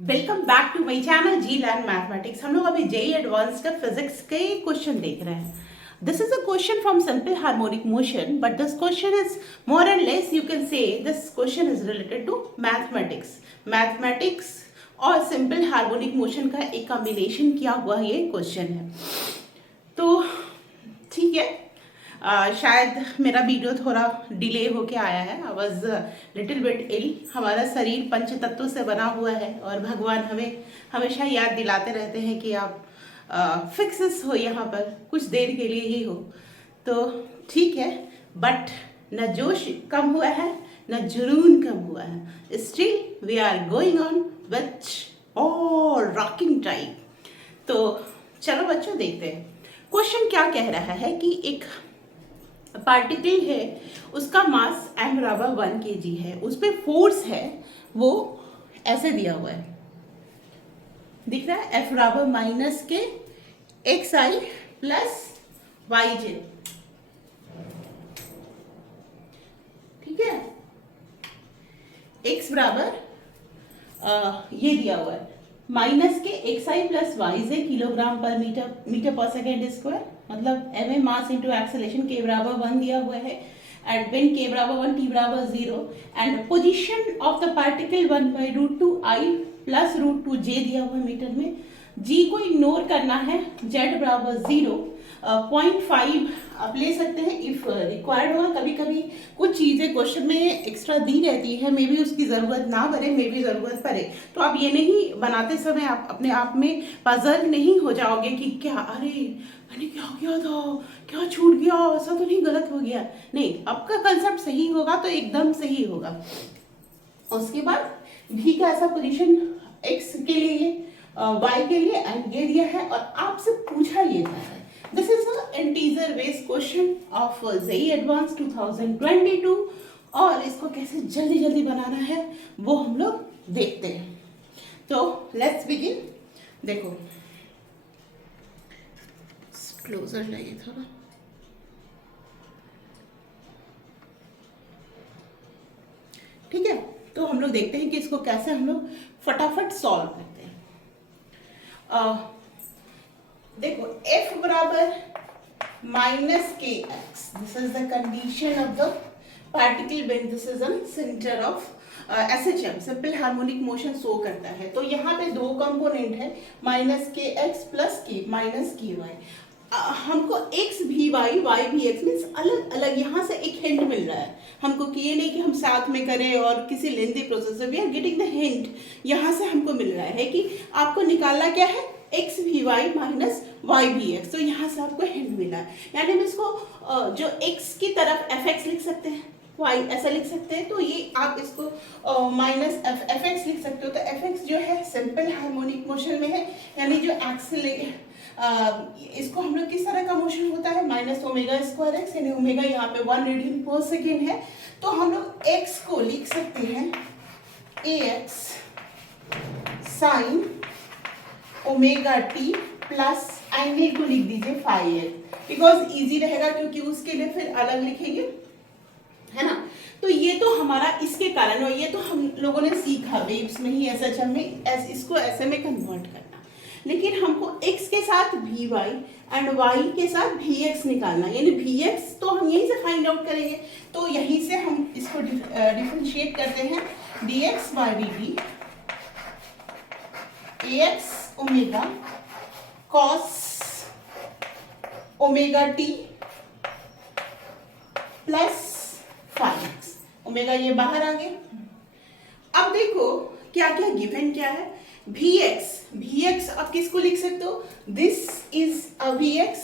Welcome back to my channel G learn mathematics. हम लोग अभी जेई एडवांस का फिजिक्स के क्वेश्चन देख रहे हैं। This is a question from simple harmonic motion, but this question is more and less you can say this question is related to mathematics और simple harmonic motion का एक combination किया हुआ ये क्वेश्चन है। तो ठीक है, शायद मेरा वीडियो थोड़ा डिले होके आया है। आई वॉज लिटिल बिट इल। हमारा शरीर पंच तत्वों से बना हुआ है और भगवान हमें हमेशा याद दिलाते रहते हैं कि आप फिक्सेस हो, यहाँ पर कुछ देर के लिए ही हो। तो ठीक है, बट न जोश कम हुआ है न जुनून कम हुआ है। Still we are going on with our rocking time. तो चलो बच्चों देखते हैं क्वेश्चन क्या कह रहा है कि एक पार्टिकल है, उसका मास m बराबर 1 kg है, उस पर फोर्स है वो ऐसे दिया हुआ है, दिख रहा है, F बराबर minus k XI plus YJ। ठीक है, x बराबर ये दिया हुआ है minus k XI plus YJ kilogram per metre per second square, मतलब M A mass into acceleration के बराबर 1 दिया हुआ है, एंड व्हेन के बराबर 1 टी बराबर 0, and position of the particle 1/√2 I plus √2 J दिया हुआ है मीटर में। G को इग्नोर करना है, Z बराबर 0, 0.5 आप ले सकते हैं इफ रिक्वायर्ड होगा। कभी कभी कुछ चीज़ें क्वेश्चन में एक्स्ट्रा दी रहती है, मे बी उसकी ज़रूरत ना पड़े, मे बी ज़रूरत पड़े, तो आप ये नहीं बनाते समय आप अपने आप में पजल नहीं हो जाओगे कि क्या, अरे मैंने क्या किया था, क्या छूट गया, ऐसा तो नहीं, गलत हो गया। नहीं, आपका कंसेप्ट सही होगा तो एकदम सही होगा। उसके बाद भी का ऐसा पोजीशन x के लिए, y के लिए एंड ये दिया है और आपसे पूछा ये जा रहा है। This is a integer based question of JEE advance 2022 और इसको कैसे जल्दी जल्दी बनाना है वो हम लोग देखते हैं। तो लेट्स बिगिन। देखो क्लोजर लाइए थोड़ा। ठीक है, तो हम लोग देखते हैं कि इसको कैसे हम लोग फटाफट सॉल्व करते हैं। देखो f बराबर माइनस के x, this is the condition of the particle when this is on centre of SHM, simple harmonic motion show करता है। तो यहाँ पे दो कंपोनेंट है, माइनस के एक्स प्लस के माइनस के वाई। हमको x भी y, y भी x मीन्स अलग अलग यहाँ से एक हिंट मिल रहा है हमको कि ये नहीं कि हम साथ में करें और किसी लेंथी प्रोसेस से, we are getting the hint. यहाँ से हमको मिल रहा है कि आपको निकालना क्या है, x भी y माइनस y भी x। तो यहाँ से आपको हिंट मिला है, यानी हम इसको जो x की तरफ fx लिख सकते हैं, y ऐसा लिख सकते हैं। तो ये आप इसको माइनस fx लिख सकते हो। तो fx जो है सिंपल हार्मोनिक मोशन में है, यानी जो एक्सेलरेट इसको हम लोग किस तरह का मोशन होता है, माइनस ओमेगा स्क्वायर एक्स, यानी ओमेगा यहाँ पे 1 रेडियन पर सेकेंड है। तो हम लोग x को लिख सकते हैं ax sign omega t plus angle को लिख दीजिए फाई एक्स, बिकॉज इजी रहेगा क्योंकि उसके लिए फिर अलग लिखेंगे, है ना। तो ये तो हमारा इसके कारण, और ये तो हम लोगों ने सीखा वेव्स में ही, SHM में इसको ऐसे में कन्वर्ट करना। लेकिन हमको x के साथ vy एंड y के साथ vx निकालना, यानी vx तो हम यहीं से फाइंड आउट करेंगे। तो यहीं से हम इसको डिफरेंशिएट करते हैं, dx by dt ax omega cos omega t plus five x, omega ये बाहर आ गए। अब देखो क्या क्या गिवन क्या है, Vx आप किसको लिख सकते हो, दिस इज अ Vx,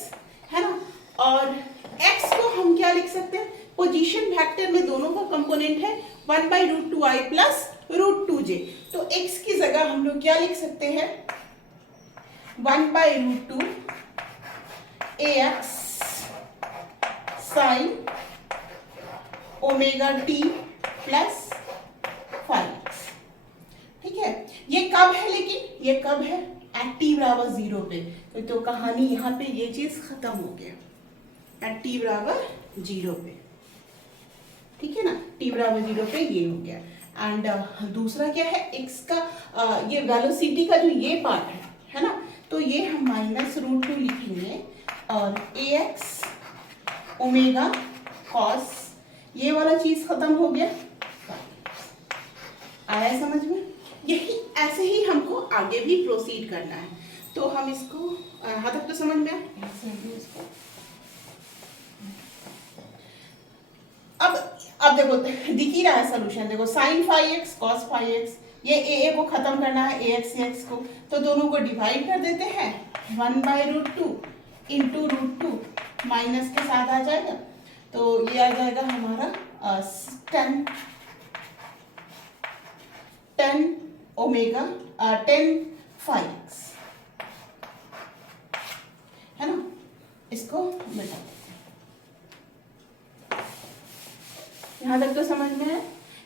है ना। और x को हम क्या लिख सकते हैं, पोजीशन वेक्टर में दोनों का कंपोनेंट है 1/√2i प्लस √2j। तो x की जगह हम लोग क्या लिख सकते हैं, 1/√2 ax sign omega t plus 5x। ठीक है, ये कब है, लेकिन ये कब है, एट t बराबर 0 पे। तो कहानी यहाँ पे ये चीज खत्म हो गया, एट t बराबर 0 पे। ठीक है ना, t बराबर 0 पे ये हो गया। एंड दूसरा क्या है, x का ये वेलोसिटी का जो ये पार्ट है ना, तो ये हम -√2 लिखेंगे और ax ओमेगा कॉस, ये वाला चीज खत्म हो गया। आया समझ में? यही ऐसे ही हमको आगे भी प्रोसीड करना है। तो हम इसको यहाँ तक तो समझ में आया। अब देखो दिख ही रहा है सोल्यूशन, देखो sin phi x cos phi x, ये ए को खत्म करना है ax को, तो दोनों को डिवाइड कर देते हैं 1/√2 इंटू √2 माइनस के साथ आ जाएगा, तो ये आ जाएगा हमारा 10 ओमेगा 10 फाई एक्स, है ना। इसको मिटा देते हैं, यहां तक तो समझ में है।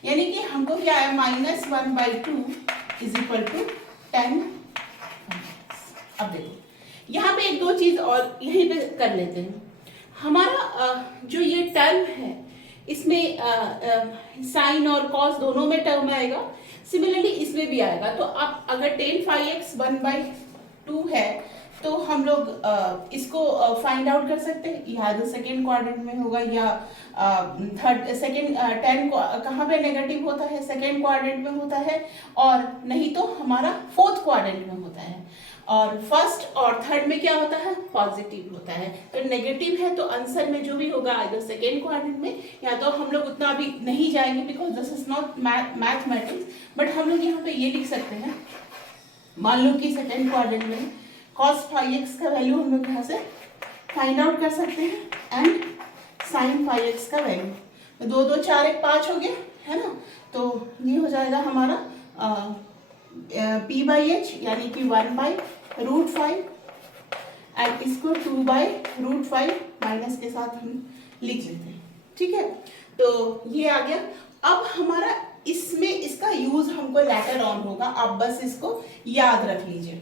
यानी कि हमको क्या है, -1/2 इज इक्वल टू 10। अब देखो यहाँ पे एक दो चीज और यहीं पे कर लेते हैं। हमारा जो ये टर्म है इसमें साइन और कॉस दोनों में टर्म आएगा, सिमिलरली इसमें भी आएगा। तो अब अगर 10 फाई एक्स 1/2 है तो हम लोग इसको फाइंड आउट कर सकते हैं, या तो सेकेंड क्वाड्रेंट में होगा या थर्ड सेकेंड 10 कहाँ पे नेगेटिव होता है, सेकेंड क्वाड्रेंट में होता है, और नहीं तो हमारा फोर्थ क्वाड्रेंट में होता है, और फर्स्ट और थर्ड में क्या होता है, पॉजिटिव होता है। तो नेगेटिव है तो आंसर में जो भी होगा आइदर सेकेंड क्वाड्रेंट में, या तो हम लोग उतना अभी नहीं जाएंगे because this is not mathematics, but हम लोग यहाँ पे ये लिख सकते हैं, मान लो कि सेकेंड क्वाड्रेंट में cos फाई एक्स का वैल्यू हम लोग यहाँ से फाइंड आउट कर सकते हैं, एंड sin फाई एक्स का वैल्यू 2 2 4 1 5 हो गया, है ना। तो ये हो जाएगा हमारा p/h यानी कि 1/√5 एंड इसको 2/√5 माइनस के साथ हम लिख लेते हैं, ठीक है। तो ये आ गया। अब हमारा इसमें इसका यूज हमको लेटर ऑन होगा, आप बस इसको याद रख लीजिए,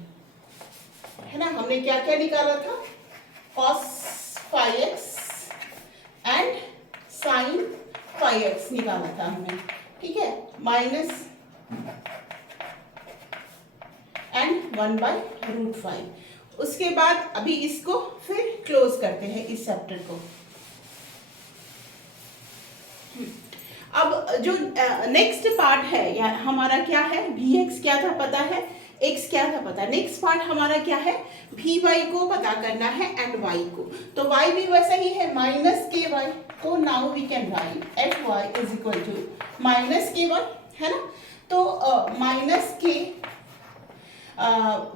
है ना। हमने क्या क्या निकाला था, cos phi x and sin phi x निकाला था हमने, ठीक है, माइनस एंड 1/√5। उसके बाद अभी इसको फिर क्लोज करते हैं इस चैप्टर को। अब जो नेक्स्ट पार्ट है या हमारा क्या है, Vx क्या था पता है, x क्या था पता है। नेक्स्ट पार्ट हमारा क्या है, Vy को पता करना है एंड y को। तो y भी वैसा ही है -ky, तो now we can write Fy is equal to -k1, है ना। तो -k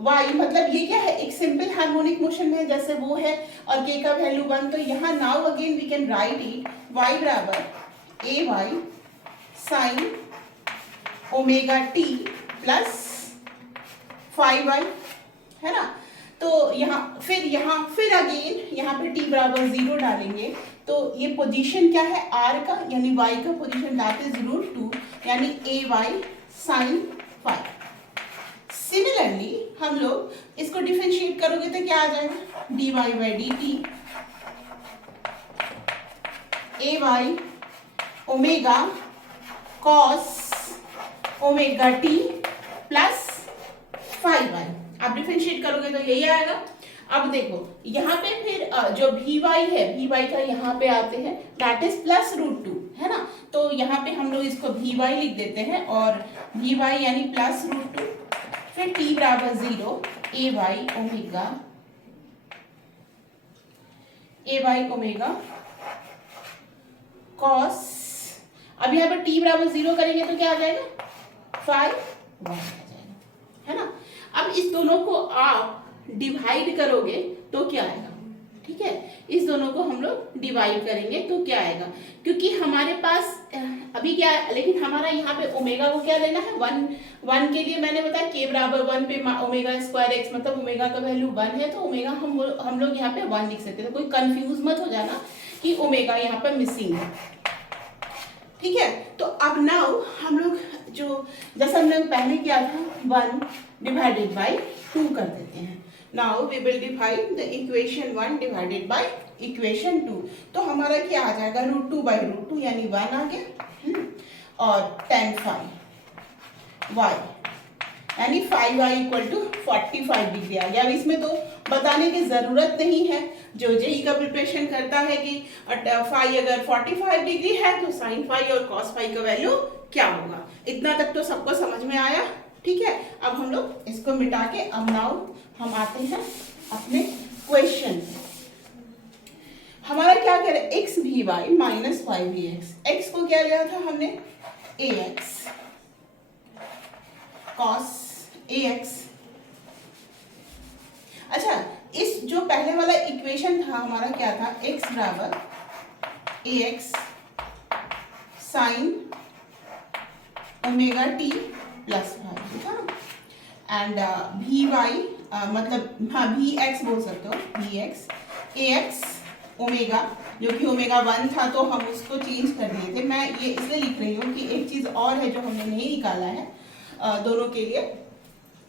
y मतलब ये क्या है, एक सिंपल हार्मोनिक मोशन में जैसे वो है, और k का वैल्यू 1, तो यहाँ now again we can write it y बराबर ay sin omega t plus 5y, है ना। तो यहाँ फिर अगेन यहाँ पे t बराबर 0 डालेंगे, तो ये पोजीशन क्या है r का, यानी y का पोजीशन दैट इज √2, यानी ay sin 5। सिमिलरली हम लोग इसको डिफरेंशिएट करोगे तो क्या आ जाएगा, dy/dt ay omega cos omega t plus 5y, आप डिफरेंशिएट करोगे तो यही आएगा। अब देखो यहाँ पे फिर जो Vy है, Vy का यहाँ पे आते हैं दैट इज +√2, है ना। तो यहाँ पे हम लोग इसको Vy लिख देते हैं, और Vy यानी +√2, फिर t बराबर 0 ay ओमेगा cos, अब यहाँ पर t बराबर 0 करेंगे तो क्या आ जाएगा, 5y आ जाएगा, है ना। अब इस दोनों को आप डिवाइड करोगे तो क्या आएगा, ठीक है, इस दोनों को हम लोग डिवाइड करेंगे तो क्या आएगा, क्योंकि हमारे पास अभी क्या है, लेकिन हमारा यहाँ पे ओमेगा को क्या लेना है, 1 के लिए मैंने बताया k बराबर 1 पे ओमेगा स्क्वायर x, मतलब ओमेगा का वैल्यू 1 है, तो ओमेगा हम लोग यहाँ पे 1 लिख सकते हैं। तो कोई कंफ्यूज मत हो जाना कि ओमेगा यहाँ पे मिसिंग है, ठीक है। तो अब नाउ हम लोग जो जैसा हम लोग पहले किया था 1 डिवाइडेड बाय 2 कर देते हैं। Now we will divide the equation 1 divided by equation 2। तो हमारा क्या आ जाएगा, √2/√2 यानी 1 आ गया, और tan 5 वाई, यानी 5y इक्वल टू 45 डिग्री आ गया। अब इसमें तो बताने की ज़रूरत नहीं है, जो जेई का प्रिपरेशन करता है कि फाई अगर 45 डिग्री है तो साइन फाई और कॉस फाई का वैल्यू क्या होगा। इतना तक तो सबको समझ में आया, ठीक है। अब हम लोग इसको मिटा के अब नाउ हम आते हैं अपने क्वेश्चन। हमारा क्या कह रहे हैं, एक्स भी वाई माइनस वाई भी एक्स। एक्स को क्या लिया था हमने, ए एक्स कॉस ए एक्स। अच्छा, इस जो पहले वाला इक्वेशन था हमारा क्या था, एक्स बराबर a x sine omega t plus y था ना, एंड भी वाई मतलब हाँ भी एक्स बोल सकते हो, भी एक्स ए एक्स ओमेगा, जो कि ओमेगा 1 था तो हम उसको चेंज कर दिए थे। मैं ये इसलिए लिख रही हूँ कि एक चीज़ और है जो हमने नहीं निकाला है दोनों के लिए।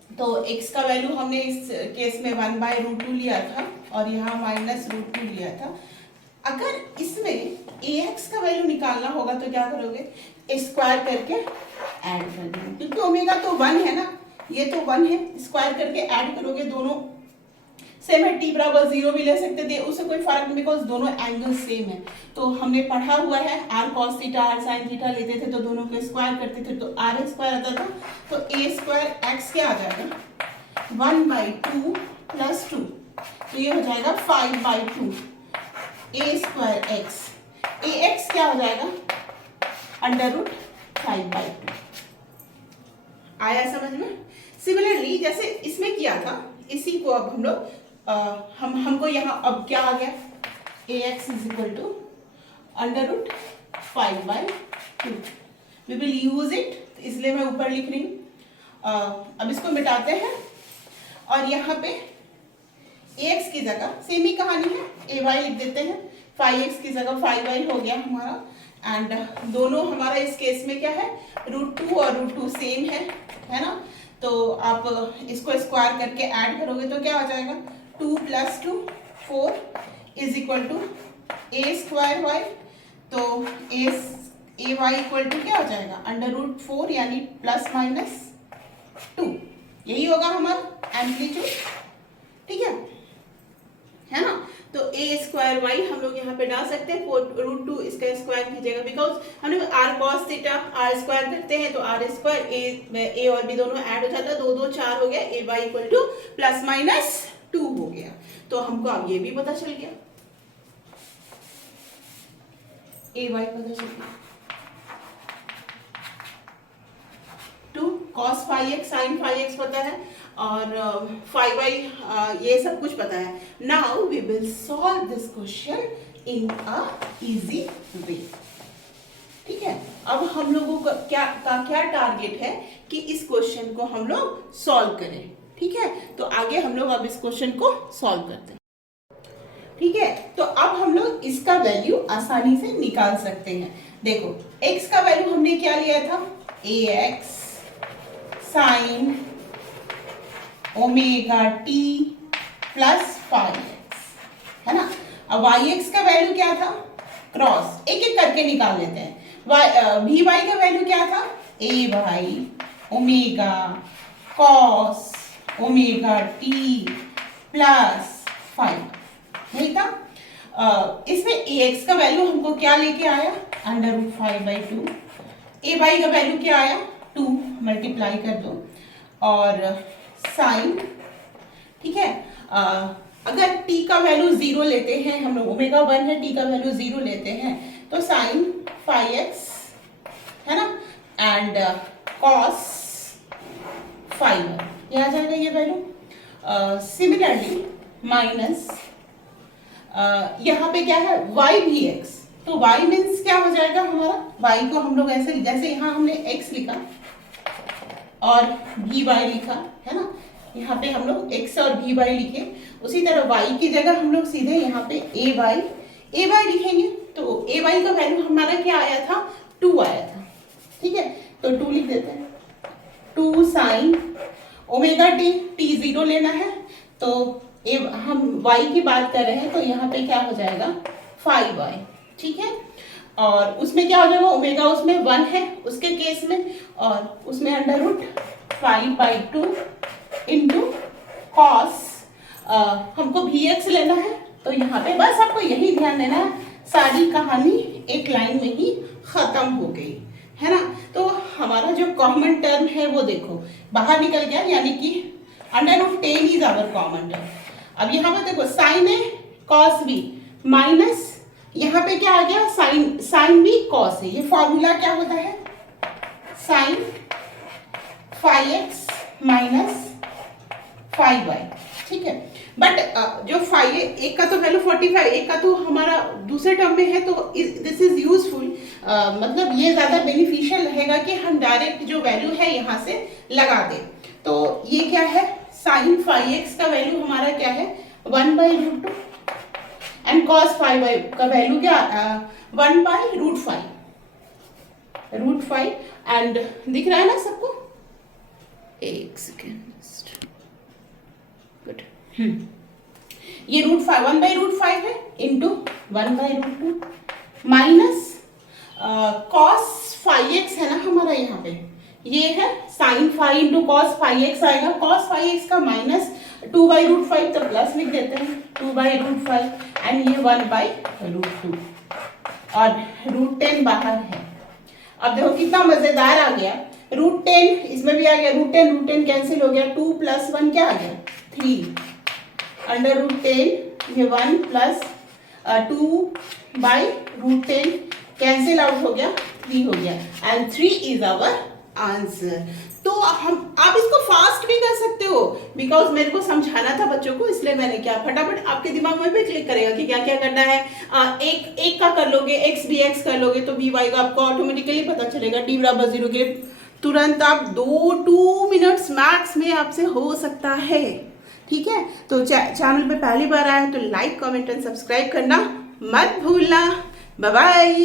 तो x का वैल्यू हमने इस केस में 1/√2 लिया था और यहाँ -√2 लिया था। अगर इसमें ax का वैल्यू निकालना होगा तो क्या करोगे, स्क्वायर करके ऐड कर दोगे, क्योंकि ओमेगा तो 1 है ना, ये तो 1 है, स्क्वायर करके ऐड करोगे, दोनों सेम है। t बराबर 0 भी ले सकते थे, उससे कोई फर्क नहीं, बिकॉज दोनों एंगल सेम है। तो हमने पढ़ा हुआ है r cos theta r sin theta लेते थे तो दोनों को स्क्वायर करते थे तो r स्क्वायर आता था। तो a स्क्वायर x क्या आ जाएगा, 1/2 प्लस 2, तो ये हो जाएगा 5/2 a स्क्वायर x। ax क्या हो जाएगा, √5/2। आया समझ में। सिमिलरली जैसे इसमें किया था, इसी को अब हम लोग हमको यहाँ अब क्या आ गया, ax is equal to √5/2। We will use it, इसलिए मैं ऊपर लिख रही हूँ। अब इसको मिटाते हैं और यहाँ पे ax की जगह सेम ही कहानी है, ay लिख देते हैं, 5x की जगह 5y हो गया हमारा। एंड दोनों हमारा इस केस में क्या है, √2 और √2 सेम है ना। तो आप इसको स्क्वायर करके ऐड करोगे तो क्या हो जाएगा, 2 + 2 4 is equal to a square y। तो ay इक्वल टू क्या हो जाएगा, √4 यानी ±2। यही होगा हमारा एम्पलीट्यूड, ठीक है ना। तो a स्क्वायर y हम लोग यहाँ पे डाल सकते हैं, √2 इसका स्क्वायर कीजिएगा, बिकॉज हमने r cos theta r square करते हैं तो r स्क्वायर a और b दोनों ऐड हो जाता है, 2 2 4 हो गया, ay इक्वल टू ±2 हो गया। तो हमको अब ये भी पता चल गया, ay पता चल गया, 2 cos 5x sin 5x पता है और 5y ये सब कुछ पता है। Now we will solve this question in a easy way, ठीक है। अब हम लोगों का क्या टारगेट है कि इस क्वेश्चन को हम लोग सॉल्व करें, ठीक है। तो आगे हम लोग अब इस क्वेश्चन को सॉल्व करते हैं, ठीक है। तो अब हम लोग इसका वैल्यू आसानी से निकाल सकते हैं। देखो x का वैल्यू हमने क्या लिया था, ax sign omega t plus 5x, है ना। अब yx का वैल्यू क्या था, क्रॉस एक एक करके निकाल लेते हैं। vy का वैल्यू क्या था, a y omega cos omega t plus 5, नहीं था। इसमें ax का वैल्यू हमको क्या लेके आया, √5/2। ay का वैल्यू क्या आया, 2 मल्टीप्लाई कर दो और साइन, ठीक है। अगर t का वैल्यू 0 लेते हैं हम लोग, ओमेगा 1 है, t का वैल्यू 0 लेते हैं तो साइन 5x, है ना, एंड कॉस 5 ये आ जाएगा ये वैल्यू। सिमिलरली माइनस यहाँ पे क्या है, y भी x, तो y मीन्स क्या हो जाएगा हमारा, y को हम लोग ऐसे, जैसे यहाँ हमने x लिखा और भी y लिखा, है ना, यहाँ पे हम लोग x और भी y लिखे, उसी तरह y की जगह हम लोग सीधे यहाँ पे ay लिखेंगे। तो ay का वैल्यू हमारा क्या आया था, 2 आया था, ठीक है। तो 2 लिख देते हैं, 2 साइन ओमेगा t 0 लेना है तो हम y की बात कर रहे हैं तो यहाँ पे क्या हो जाएगा 5y, ठीक है। और उसमें क्या हो जाएगा, ओमेगा उसमें 1 है उसके केस में, और उसमें √5/2 इंटू कॉस, हमको Vx लेना है। तो यहाँ पे बस आपको यही ध्यान देना है, सारी कहानी एक लाइन में ही खत्म हो गई है ना। तो हमारा जो कॉमन टर्म है वो देखो बाहर निकल गया, यानी कि √10 इज आवर कॉमन टर्म। अब यहाँ पर देखो साइन ए कॉस बी माइनस, यहाँ पे क्या आ गया, साइन बी कॉस है। ये फॉर्मूला क्या होता है, sine phi x minus phi y, ठीक है। बट जो फाई एक का तो वैल्यू 45, एक का तो हमारा दूसरे टर्म में है, तो दिस इज यूजफुल, मतलब ये ज्यादा बेनिफिशियल रहेगा कि हम डायरेक्ट जो वैल्यू है यहाँ से लगा दें। तो ये क्या है, साइन फाई एक्स का वैल्यू हमारा क्या है 1/√2 एंड कॉस फाई वाई का वैल्यू क्या 1/√5 एंड दिख रहा है ना सबको, एक सेकेंड, गुड। ये √5 1/√5 है into 1/√2 minus cos phi x है ना हमारा, यहाँ पे ये है sine phi into cos phi x आएगा, कॉस फाई एक्स का माइनस 2/√5, तो प्लस लिख देते हैं 2/√5 एंड ये 1/√2 और √10 बाहर है। अब देखो कितना मजेदार आ गया, √10 इसमें भी आ गया, √10 कैंसिल हो गया, 2 + 1 क्या आ गया 3 √10, ये 1 + 2/√10 कैंसिल आउट हो गया, 3 हो गया एंड 3 इज आवर आंसर। तो आप इसको फास्ट भी कर सकते हो, बिकॉज मेरे को समझाना था बच्चों को, इसलिए मैंने क्या फटाफट आपके दिमाग में भी क्लिक करेगा कि क्या क्या करना है। एक का कर लोगे, x dx कर लोगे तो by का आपको ऑटोमेटिकली पता चलेगा, t = 0 के तुरंत आप 2 मिनट्स मैक्स में आपसे हो सकता है, ठीक है। तो चैनल पे पहली बार आए तो लाइक कमेंट एंड सब्सक्राइब करना मत भूलना। Bye bye.